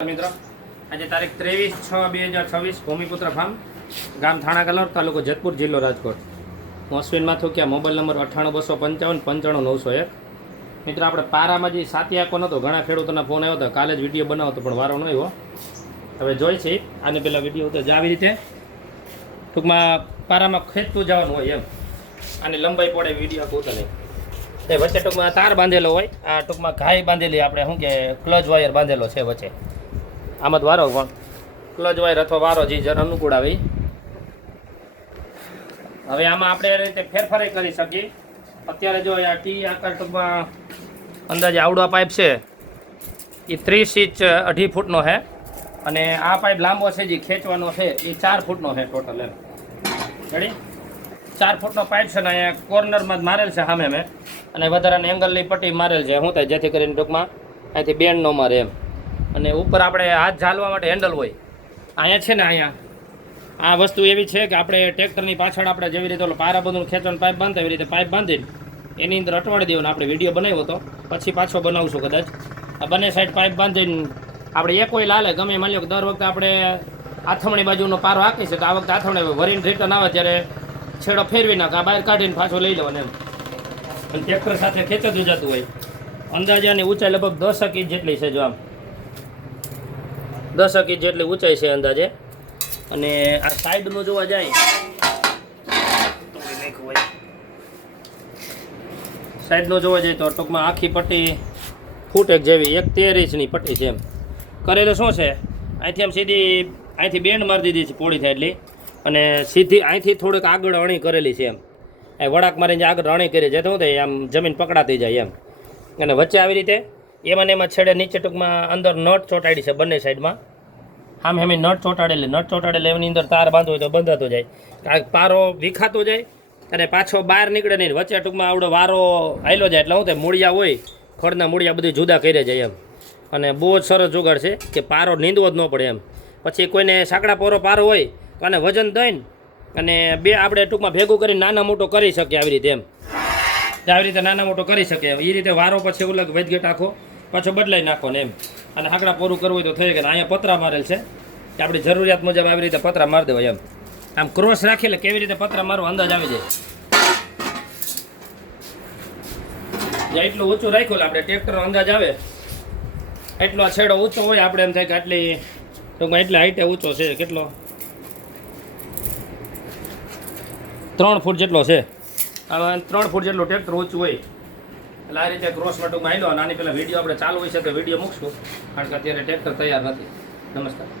મિત્રો આજે તારીખ 23/6/2026 ભૂમિપુત્ર ફાર્મ ગામ થાણા કલોર તાલુકો જેતપુર જિલ્લો રાજકોટ મોસ્વિન માથુકિયા મોબાઈલ નંબર 9825555901 મિત્રો આપણે પારામાં જે સાતી આંકો નહોતો ઘણા ખેડૂતોના ફોન આવ્યો હતો કાલે જ વિડીયો બનાવતો પણ વારો ન આવ્યો હવે જોઈ છે આને પહેલાં વિડીયો તો જ આવી રીતે ટૂંકમાં પારામાં ખેંચતું જવાનું હોય એમ આની લંબાઈ પડે વિડીયો આખું તો નહીં એ વચ્ચે ટૂંકમાં તાર બાંધેલો હોય આ ટૂંકમાં ઘાઈ બાંધેલી આપણે શું કે ક્લચ વાયર બાંધેલો છે વચ્ચે આમાં વારો પણ ક્લચ વાયર અથવા વારો જે જર અનુકૂળ આવે હવે આમાં આપણે એ રીતે ફેરફાર કરી શકીએ અત્યારે જો આ ટી આકાર ટૂંકમાં અંદાજે આવડો પાઇપ છે એ 30 ઇંચ 2.5 ફૂટનો છે અને આ પાઇપ લાંબો છે જે ખેંચવાનો છે એ 4 ફૂટનો છે ટોટલ એમ રેડી 4 ફૂટનો પાઇપ છે ને અહીંયા કોર્નરમાં જ મારેલ છે સામે મેં અને વધારાની એંગલની પટ્ટી મારેલ છે શું થાય જેથી કરીને ટૂંકમાં અહીંથી બેન્ડ ન મારે એમ અને ઉપર આપણે હાથ ઝાલવા માટે હેન્ડલ હોય અહીંયા છે ને અહીંયા આ વસ્તુ એવી છે કે આપણે ટ્રેક્ટરની પાછળ આપણે જેવી રીતે પારા બધું ખેંચવાનું પાઇપ બાંધતા એવી રીતે પાઇપ બાંધીને એની અંદર અટવાડી દેવાનું આપણે વિડીયો બનાવ્યો હતો પછી પાછો બનાવશું કદાચ આ બંને સાઈડ પાઇપ બાંધીને આપણે એક કોઈ લાલે ગમે માની લો કે દર વખતે આપણે આથમણી બાજુનો પારો હાકી છે તો આ વખતે આથમણી વરીને રિટર્ન આવે ત્યારે છેડો ફેરવી નાખે આ બહાર કાઢીને પાછો લઈ લેવાનો એમ અને ટ્રેક્ટર સાથે ખેંચાતું જતું હોય અંદાજે આની ઊંચાઈ લગભગ 10 ઇંચ જેટલી છે જો આમ 10 ઇંચ જેટલી ઊંચાઈ છે અંદાજે અને આ સાઈડનું જોવા જાય સાઈડનું જોવા જાય તો ટૂંકમાં આખી પટ્ટી ફૂટ એક જેવી 13 ઇંચની પટ્ટી છે એમ કરેલું શું છે અહીંથી આમ સીધી અહીંથી બેન્ડ મારી દીધી છે પોળી થાય એટલી અને સીધી અહીંથી થોડીક આગળ અણી કરેલી છે એમ અહીં વળાક મારીને આગળ અણી કરી છે તો શું થાય આમ જમીન પકડાતી જાય એમ અને વચ્ચે આવી રીતે એમાં છેડે નીચે ટૂંકમાં અંદર નટ ચોંટાડી છે બંને સાઈડમાં આમ નટ ચોંટાડેલી એની અંદર તાર બાંધવો હોય તો બંધાતો જાય કારણ કે પારો વિખાતો જાય અને પાછો બહાર નીકળે નહીં વચ્ચે ટૂંકમાં આવડો વારો આવેલો જાય એટલે શું થાય મૂળિયા હોય ખોળના મૂળિયા બધું જુદા કરી જાય એમ અને બહુ જ સરસ જુગાડ છે કે પારો નીંદવો જ ન પડે એમ પછી કોઈને સાંકડા પોરો પારો હોય તો આને વજન દઈને અને બે આપણે ટૂંકમાં ભેગું કરીને નાના મોટો કરી શકીએ આવી રીતે એમ આવી રીતે નાના મોટો કરી શકીએ એ રીતે વારો પછી એવું લાગે વૈદગેટ આખો પાછો બદલાઈ નાખો ને એમ અને આંકડા પૂરું કરવું હોય તો થઈ ગયા અહીંયા પતરા મારેલ છે કે આપણી જરૂરિયાત મુજબ આવી રીતે પતરા મારી દેવાય એમ આમ ક્રોસ રાખી લે કેવી રીતે પતરા મારવો અંદાજ આવી જાય એટલું ઊંચું રાખ્યું આપણે ટ્રેક્ટરનો અંદાજ આવે એટલો આ છેડો ઊંચો હોય આપણે એમ થાય કે આટલી ટૂંકમાં એટલે હાઈટે ઊંચો છે કેટલો 3 ફૂટ જેટલો છે આમાં 3 ફૂટ જેટલું ટ્રેક્ટર ઊંચું હોય એટલે આ રીતે ક્રોસમાં ટૂંકમાં આવી લો અને આની પહેલાં વિડીયો આપણે ચાલુ હોય છે તો વિડીયો મૂકશું કારણ કે અત્યારે ટ્રેક્ટર તૈયાર નથી નમસ્કાર